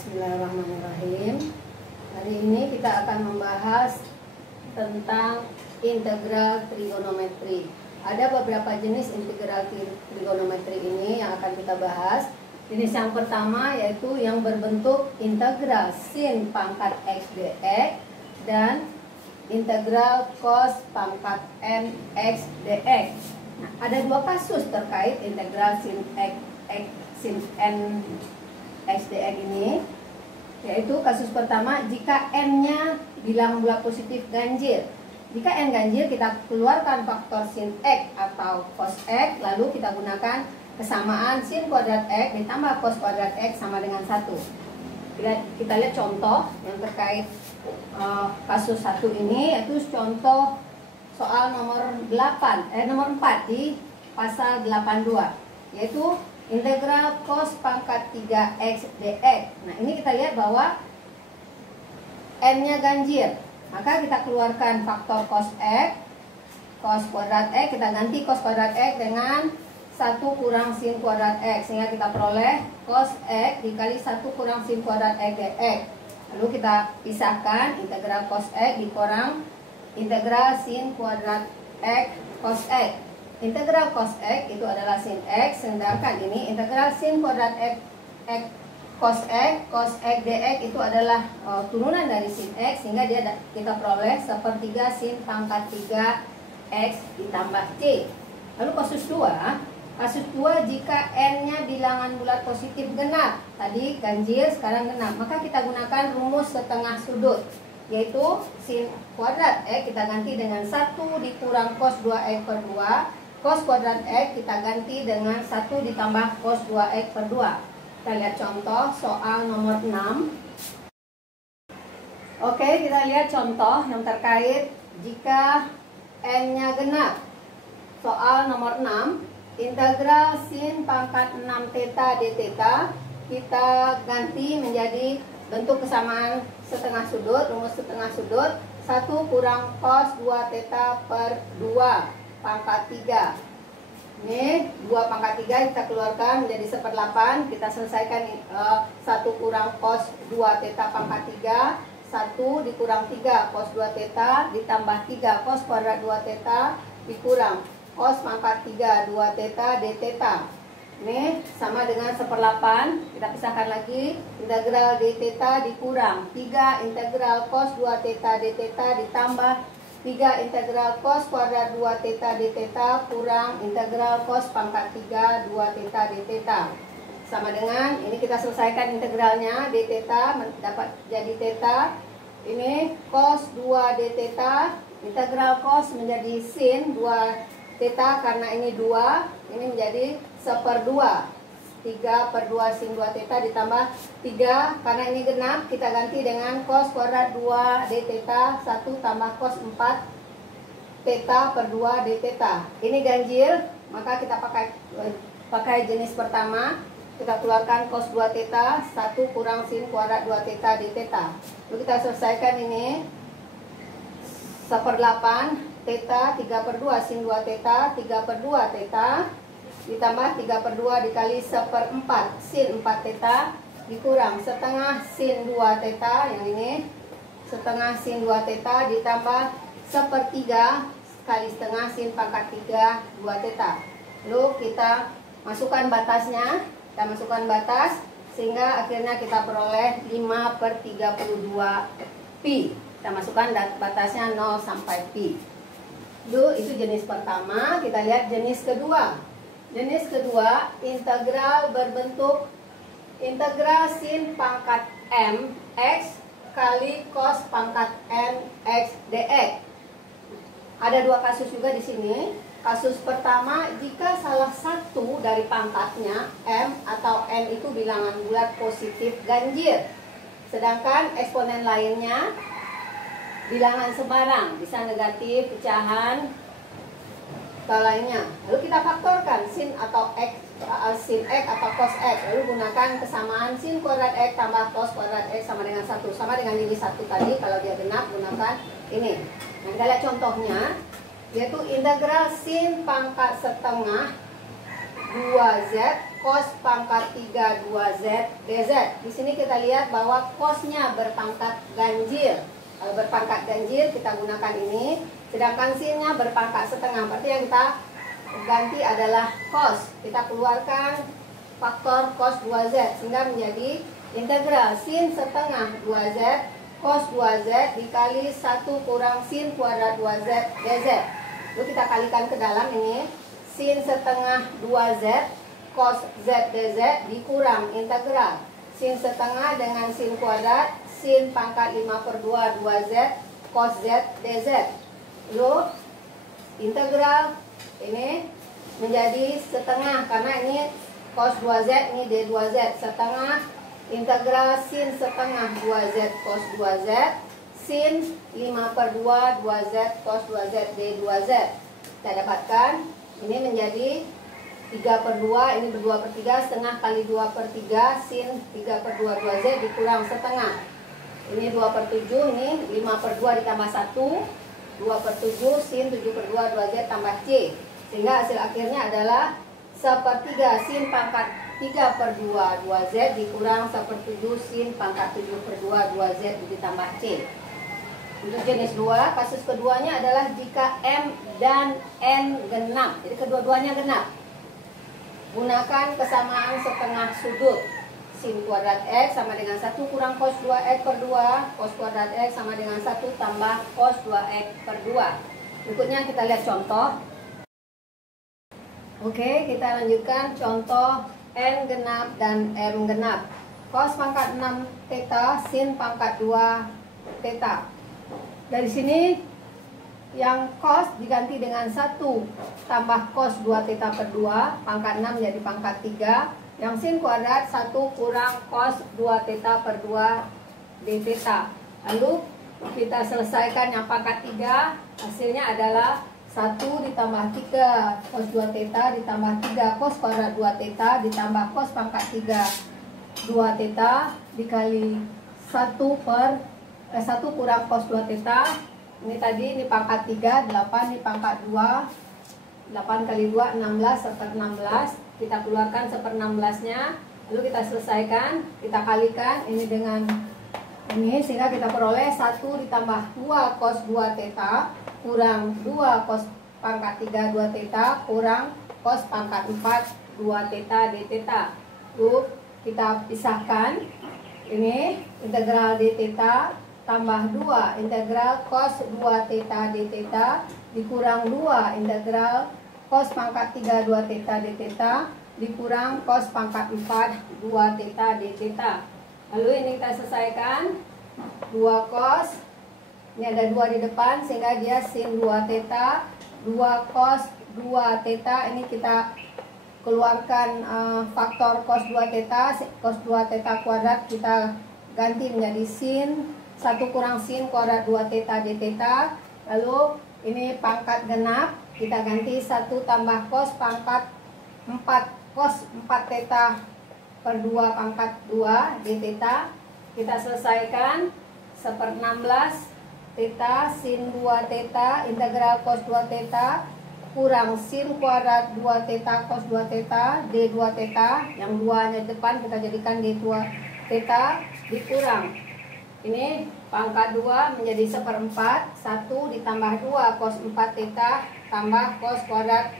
Bismillahirrahmanirrahim. Hari ini kita akan membahas tentang integral trigonometri. Ada beberapa jenis integral trigonometri ini yang akan kita bahas. Jenis yang pertama yaitu yang berbentuk integral sin pangkat x dx dan integral cos pangkat n x dx. Nah, ada dua kasus terkait integral sin n x dx ini, yaitu kasus pertama jika n-nya bilang bulat positif ganjil. Jika n ganjil, kita keluarkan faktor sin x atau cos x, lalu kita gunakan kesamaan sin kuadrat x ditambah cos kuadrat x sama dengan 1. Kita lihat contoh yang terkait kasus 1 ini, yaitu contoh soal nomor 4 di pasal 82, yaitu integral cos pangkat 3x dx. Nah, ini kita lihat bahwa n-nya ganjil, maka kita keluarkan faktor cos x, cos kuadrat x, kita ganti cos kuadrat x dengan 1 kurang sin kuadrat x, sehingga kita peroleh cos x dikali 1 kurang sin kuadrat x dx. Lalu kita pisahkan integral cos x dikurang integral sin kuadrat x cos x. Integral cos x itu adalah sin x, sedangkan ini integral sin kuadrat x cos x dx itu adalah turunan dari sin x, sehingga kita peroleh 1/3 sin pangkat 3x ditambah c. Lalu kasus 2 jika n-nya bilangan bulat positif genap, tadi ganjil sekarang genap, maka kita gunakan rumus setengah sudut, yaitu sin kuadrat x kita ganti dengan 1 dikurang cos 2x per 2, cos kuadrat x kita ganti dengan 1 ditambah cos 2x per 2. Kita lihat contoh soal nomor 6. Oke, kita lihat contoh yang terkait jika n-nya genap. Soal nomor 6, integral sin pangkat 6 theta d theta kita ganti menjadi bentuk kesamaan setengah sudut, rumus setengah sudut, 1 kurang cos 2 theta per 2 pangkat 3. Ini 2 pangkat 3 kita keluarkan menjadi 1/8. Kita selesaikan 1 kurang cos 2 theta pangkat 3, 1 dikurang 3 cos 2 theta ditambah 3 cos kuadrat 2 theta dikurang cos pangkat 3 2 theta d theta. Ini sama dengan 1/8. Kita pisahkan lagi, integral d theta dikurang 3 integral cos 2 theta d theta ditambah 3 integral cos kuadrat 2 theta d theta kurang integral cos pangkat 3 2 theta d theta. Sama dengan, ini kita selesaikan integralnya, d theta dapat jadi theta. Ini cos 2 d theta, integral cos menjadi sin 2 theta karena ini 2, ini menjadi 1/2. 3/2 sin 2 theta ditambah 3 karena ini genap, kita ganti dengan cos kuadrat 2 d theta 1 tambah cos 4 theta per 2 d theta. Ini ganjil, maka kita pakai jenis pertama. Kita keluarkan cos 2 theta 1 kurang sin kuadrat 2 theta d theta. Lalu kita selesaikan ini 1/8 theta 3/2 sin 2 theta 3/2 theta ditambah 3/2 dikali 1/4 sin 4 theta dikurang setengah sin 2 theta, yang ini setengah sin 2 theta ditambah 1/3 kali setengah sin pangkat 3 2 theta. Lalu kita masukkan batasnya, kita masukkan batas sehingga akhirnya kita peroleh 5/32 pi. Kita masukkan batasnya 0 sampai pi. Lalu itu jenis pertama. Kita lihat jenis kedua. Jenis kedua, integral berbentuk integral sin pangkat m x kali cos pangkat n x dx. Ada dua kasus juga di sini. Kasus pertama, jika salah satu dari pangkatnya m atau n itu bilangan bulat positif ganjil, sedangkan eksponen lainnya bilangan sembarang, bisa negatif, pecahan, lainnya. Lalu kita faktorkan sin atau sin x atau cos x, lalu gunakan kesamaan sin kuadrat x tambah cos kuadrat x sama dengan 1, sama dengan ini 1 tadi. Kalau dia genap gunakan ini. Nah, kita lihat contohnya, yaitu integral sin pangkat setengah 2Z cos pangkat 3 2Z dz. Di sini kita lihat bahwa cosnya berpangkat ganjil. Kalau berpangkat ganjil kita gunakan ini, sedangkan sinnya berpangkat setengah. Berarti yang kita ganti adalah cos. Kita keluarkan faktor cos 2Z sehingga menjadi integral sin setengah 2Z cos 2Z dikali 1 kurang sin kuadrat 2Z dz. Lalu kita kalikan ke dalam ini, sin setengah 2Z cos Z dz dikurang integral sin setengah dengan sin kuadrat sin pangkat 5/2 2Z cos Z dz. Lalu integral ini menjadi setengah karena ini cos 2Z, ini D2Z, setengah integral sin setengah 2Z cos 2Z sin 5/2 2Z cos 2Z D2Z. Kita dapatkan ini menjadi 3/2, ini ber-2/3, setengah kali 2/3 sin 3/2 2Z dikurang setengah. Ini 2/7, ini 5/2 ditambah 1, 2/7 sin 7/2 2Z tambah C. Sehingga hasil akhirnya adalah 1/3 sin pangkat 3/2 2Z dikurang 1/7 sin pangkat 7/2 2Z ditambah C. Untuk jenis 2, kasus keduanya adalah jika M dan N genap. Jadi kedua-duanya genap. Gunakan kesamaan setengah sudut. Sin kuadrat X sama dengan 1 kurang cos 2X/2. Cos kuadrat X sama dengan 1 tambah cos 2X/2. Berikutnya kita lihat contoh. Oke, kita lanjutkan contoh N genap dan M genap. Cos pangkat 6 theta sin pangkat 2 theta. Dari sini yang cos diganti dengan 1 tambah cos 2 theta per 2, pangkat 6 menjadi pangkat 3. Yang sin kuadrat 1 kurang cos 2 theta per 2 d theta. Lalu kita selesaikan yang pangkat 3, hasilnya adalah 1 ditambah 3 cos 2 theta ditambah 3 cos kuadrat 2 theta ditambah cos pangkat 3 2 theta dikali 1 kurang cos 2 theta. Ini tadi, ini pangkat 3, 8, ini pangkat 2, 8 kali 2, 16, 1/16. Kita keluarkan 1/16-nya, lalu kita selesaikan, kita kalikan ini dengan ini, sehingga kita peroleh 1 ditambah 2 cos 2 theta kurang 2 cos pangkat 3 2 theta kurang cos pangkat 4 2 theta d theta. Lalu kita pisahkan, ini integral d theta tambah 2 integral cos 2 theta d theta dikurang 2 integral cos pangkat 3 2 theta d theta dikurang cos pangkat 4 2 theta d theta. Lalu ini kita selesaikan, 2 cos, ini ada 2 di depan sehingga dia sin 2 theta, 2 cos 2 theta, ini kita keluarkan faktor cos 2 theta, cos 2 theta kuadrat kita ganti menjadi sin 1 kurang sin kuadrat 2 theta d theta. Lalu ini pangkat genap, kita ganti 1 tambah cos pangkat 4 cos 4 theta per 2 pangkat 2 d theta. Kita selesaikan 1/16 theta sin 2 theta integral cos 2 theta kurang sin kuadrat 2 theta cos 2 theta d 2 theta, yang 2-nya depan kita jadikan d 2 theta dikurang ini pangkat 2 menjadi 1/4, 1 ditambah 2 cos 4 theta tambah cos kuadrat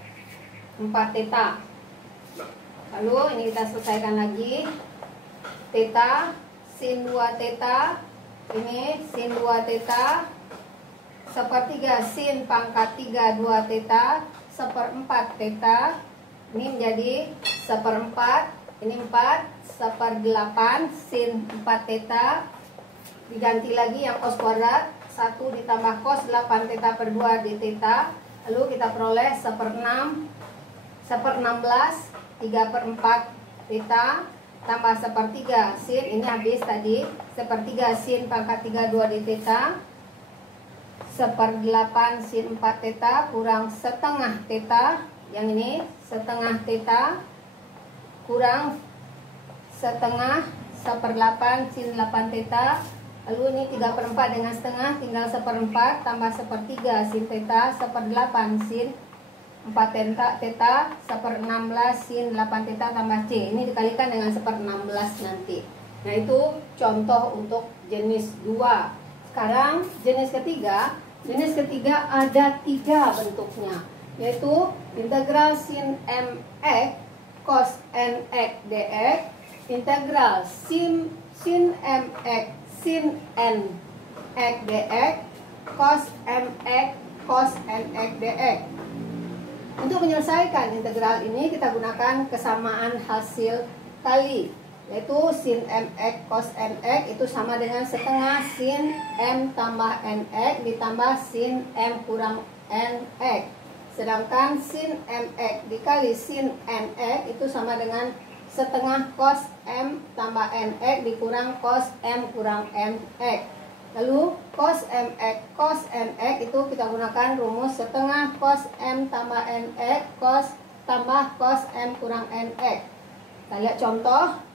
4 theta. Lalu ini kita selesaikan lagi, theta sin 2 theta, ini sin 2 theta 1/3 sin pangkat 3 2 theta 1/4 theta, ini menjadi 1/4, ini 4 1/8 sin 4 theta diganti lagi yang cos kuadrat 1 ditambah cos 8 theta per 2 d theta. Lalu kita peroleh 1/6 1/16 3/4 theta tambah 1/3 sin, ini habis tadi 1/3 sin pangkat 3 2 d theta 1/8 sin 4 theta kurang setengah theta, yang ini setengah theta kurang setengah 1/8 sin 8 theta. Lalu ini 3/4 dengan setengah tinggal 1/4 tambah 1/3 sin theta 1/8 sin 4 theta seper-16 sin 8 theta tambah C. Ini dikalikan dengan seper-16 nanti. Nah, itu contoh untuk jenis 2. Sekarang jenis ketiga. Jenis ketiga ada 3 bentuknya, yaitu integral sin mx cos nx dx, integral sin mx sin nx dx, cos mx cos nx dx. Untuk menyelesaikan integral ini kita gunakan kesamaan hasil kali, yaitu sin mx cos nx itu sama dengan setengah sin m tambah nx ditambah sin m kurang nx. Sedangkan sin mx dikali sin nx itu sama dengan setengah cos m tambah nx dikurang cos m kurang nx. Lalu cos mx cos nx itu kita gunakan rumus setengah cos m tambah nx cos tambah cos m kurang nx. Kita lihat contoh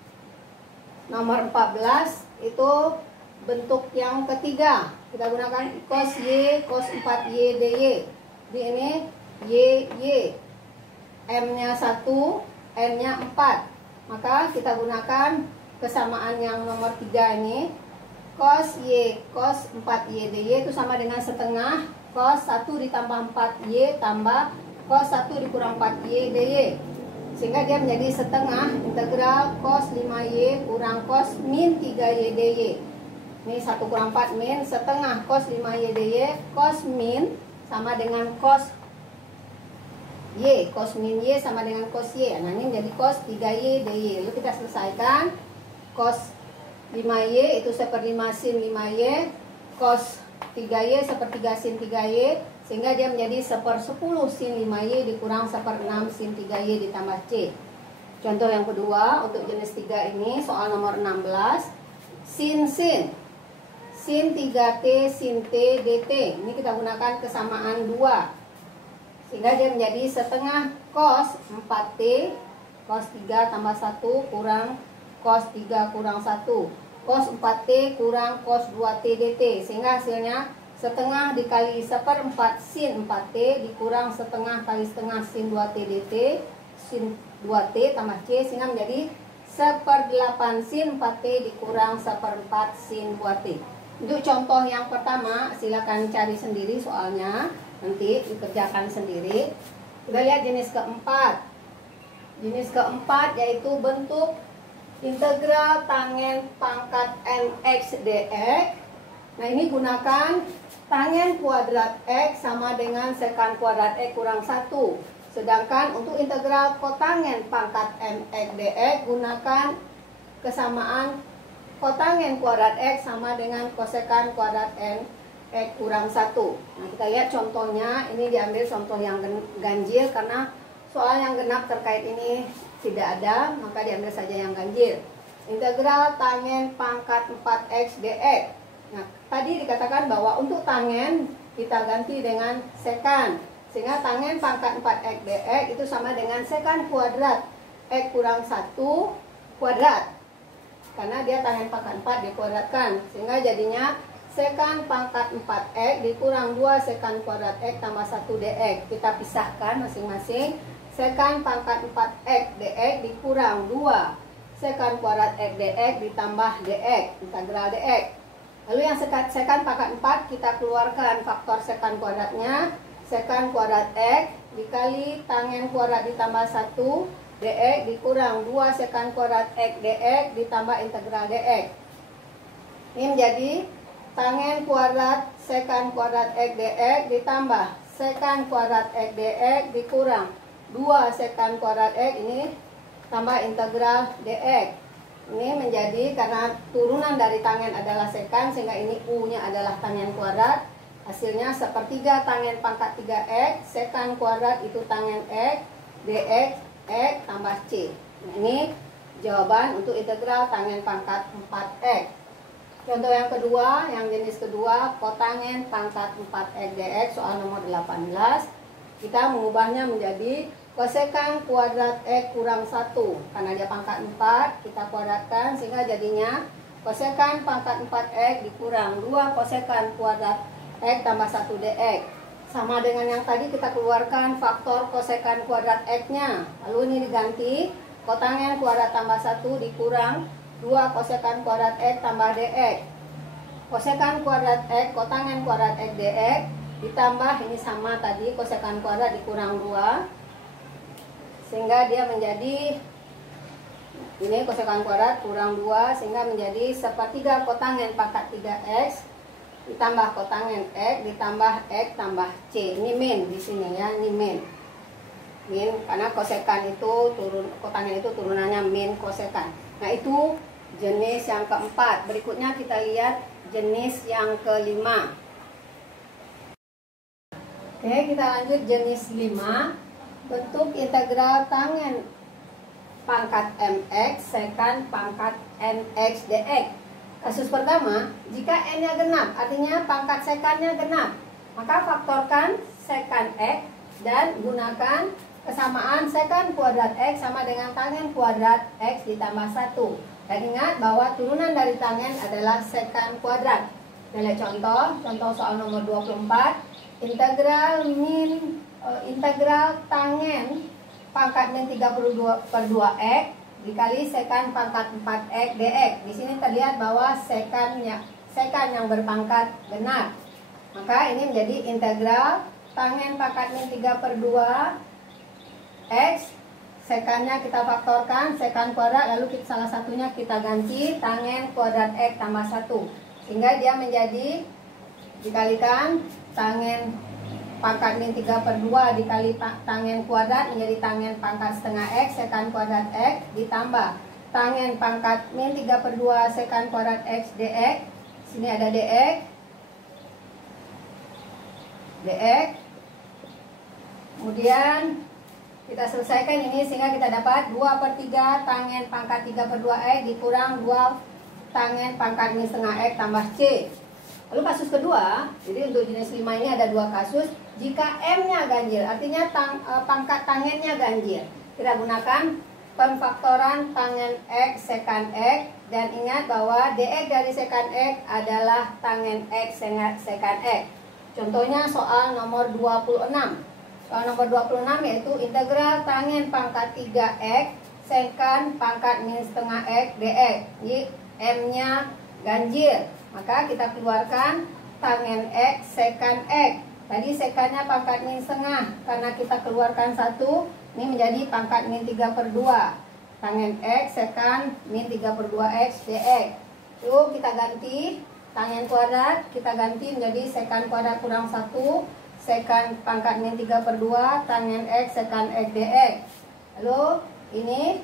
nomor 14, itu bentuk yang ketiga. Kita gunakan cos y cos 4y dy. Di ini y m-nya 1, n-nya 4. Maka kita gunakan kesamaan yang nomor 3 ini. Cos y cos 4y dy itu sama dengan setengah cos 1 ditambah 4y tambah cos 1 dikurang 4y dy. Sehingga dia menjadi setengah integral cos 5y kurang cos min 3y dy. Ini 1 kurang 4 min setengah cos 5y dy. Cos min sama dengan cos y. Cos min y sama dengan cos y. Nah, ini menjadi cos 3y dy. Lalu kita selesaikan. Cos 5y itu seper-5 sin 5y. Cos 3y seper-3 sin 3y. Sehingga dia menjadi seper-10 sin 5y dikurang seper-6 sin 3y ditambah C. Contoh yang kedua untuk jenis 3 ini, soal nomor 16. Sin 3t sin t dt. Ini kita gunakan kesamaan 2. Sehingga dia menjadi setengah cos 4t cos 3 tambah 1 kurang cos 3 kurang 1. Cos 4t kurang cos 2t dt. Sehingga hasilnya setengah dikali seperempat sin 4t dikurang setengah kali setengah sin 2t dt sin 2t tambah c, sehingga menjadi seper-8 sin 4t dikurang seperempat sin 2t. Untuk contoh yang pertama silakan cari sendiri soalnya, nanti dikerjakan sendiri. Kita lihat jenis keempat. Jenis keempat yaitu bentuk integral tangen pangkat nx dx. Nah, ini gunakan tangen kuadrat x sama dengan sekan kuadrat x kurang 1. Sedangkan untuk integral kotangen pangkat mx dx gunakan kesamaan kotangen kuadrat x sama dengan kosekan kuadrat n x kurang 1. Nah, kita lihat contohnya. Ini diambil contoh yang ganjil karena soal yang genap terkait ini tidak ada, maka diambil saja yang ganjil. Integral tangen pangkat 4x dx. Nah, tadi dikatakan bahwa untuk tangen kita ganti dengan sekan. Sehingga tangen pangkat 4x dx itu sama dengan sekan kuadrat x kurang 1 kuadrat. Karena dia tangen pangkat 4 dikuadratkan. Sehingga jadinya sekan pangkat 4x dikurang 2 sekan kuadrat x tambah 1 dx. Kita pisahkan masing-masing. Sekan pangkat 4x dx dikurang 2 sekan kuadrat x dx ditambah dx, integral dx. Lalu yang sekan pangkat 4 kita keluarkan faktor sekan kuadratnya. Sekan kuadrat x dikali tangen kuadrat ditambah 1 dx dikurang 2 sekan kuadrat x dx ditambah integral dx. Ini menjadi tangen kuadrat sekan kuadrat x dx ditambah sekan kuadrat x dx dikurang 2 sekan kuadrat x ini tambah integral dx. Ini menjadi karena turunan dari tangen adalah sekan, sehingga ini U-nya adalah tangen kuadrat. Hasilnya sepertiga tangen pangkat 3x, sekan kuadrat itu tangen x, dx, x tambah c. Nah, ini jawaban untuk integral tangen pangkat 4x. Contoh yang kedua, yang jenis kedua, kotangen pangkat 4x dx, soal nomor 18. Kita mengubahnya menjadi kosekan kuadrat x kurang 1. Karena dia pangkat 4, kita kuadratkan sehingga jadinya kosekan pangkat 4x dikurang 2 kosekan kuadrat x tambah 1 dx. Sama dengan yang tadi, kita keluarkan faktor kosekan kuadrat X-nya. Lalu ini diganti, kotangen kuadrat tambah 1 dikurang 2 kosekan kuadrat X tambah dx. Kosekan kuadrat X, kotangen kuadrat X dx, ditambah ini sama tadi, kosekan kuadrat dikurang 2. Sehingga dia menjadi, ini kosekan kuadrat kurang 2, sehingga menjadi 1/3 kotangen pangkat 3x ditambah kotangen x ditambah x tambah c. Ini min di sini ya, ini min karena kosekan itu kotangen itu turunannya min kosekan. Nah, itu jenis yang keempat. Berikutnya kita lihat jenis yang kelima. Oke, kita lanjut jenis 5. Bentuk integral tangen pangkat mx sekan pangkat nx dx. Kasus pertama, jika n-nya genap, artinya pangkat sekannya genap, maka faktorkan sekan x dan gunakan kesamaan sekan kuadrat x sama dengan tangen kuadrat x ditambah 1. Dan ingat bahwa turunan dari tangen adalah sekan kuadrat. Kita lihat contoh soal nomor 24. Integral tangen pangkat min 3/2x dikali sekan pangkat 4x dx. Di sini terlihat bahwa sekan yang berpangkat genap. Maka ini menjadi integral tangen pangkat min 3/2x. Sekannya kita faktorkan sekan kuadrat, lalu salah satunya kita ganti tangen kuadrat x tambah 1. Sehingga dia menjadi dikalikan tangen pangkat min 3/2 dikali tangen kuadrat menjadi tangen pangkat setengah x sekan kuadrat x ditambah tangen pangkat min 3/2 sekan kuadrat x dx. Sini ada dx. Kemudian kita selesaikan ini sehingga kita dapat 2/3 tangen pangkat 3/2x dikurang 2 tangen pangkat min setengah x tambah c. Lalu kasus kedua, jadi untuk jenis 5 ini ada 2 kasus. Jika m-nya ganjil, artinya pangkat tangennya ganjil, kita gunakan pemfaktoran tangen x sekan x. Dan ingat bahwa dx dari sekan x adalah tangen x sekan x. Contohnya soal nomor 26. Soal nomor 26 yaitu integral tangen pangkat 3x sekan pangkat min setengah x dx. Jadi m-nya ganjil, maka kita keluarkan tangen x sekan x. Tadi sekannya pangkat min setengah, karena kita keluarkan 1, ini menjadi pangkat min 3/2. Tangen x sekan min 3/2x dx. Lalu kita ganti tangen kuadrat, kita ganti menjadi sekan kuadrat kurang 1 sekan pangkat min 3/2 tangen x sekan x dx. Lalu ini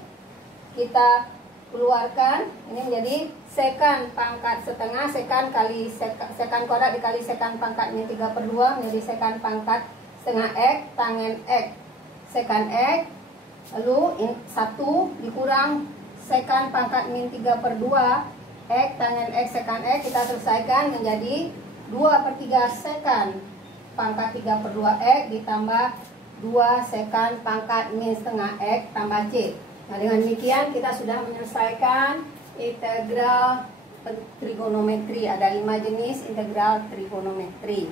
kita keluarkan, ini menjadi sekan pangkat setengah, sekan kali sekan kuadrat dikali sekan pangkat min 3/2 menjadi sekan pangkat setengah x tangen x sekan x. Lalu 1 dikurang sekan pangkat min 3/2 x tangen x sekan x. Kita selesaikan menjadi 2/3 sekan pangkat 3/2x ditambah 2 sekan pangkat min setengah x tambah c. Nah, dengan demikian kita sudah menyelesaikan integral trigonometri. Ada 5 jenis integral trigonometri.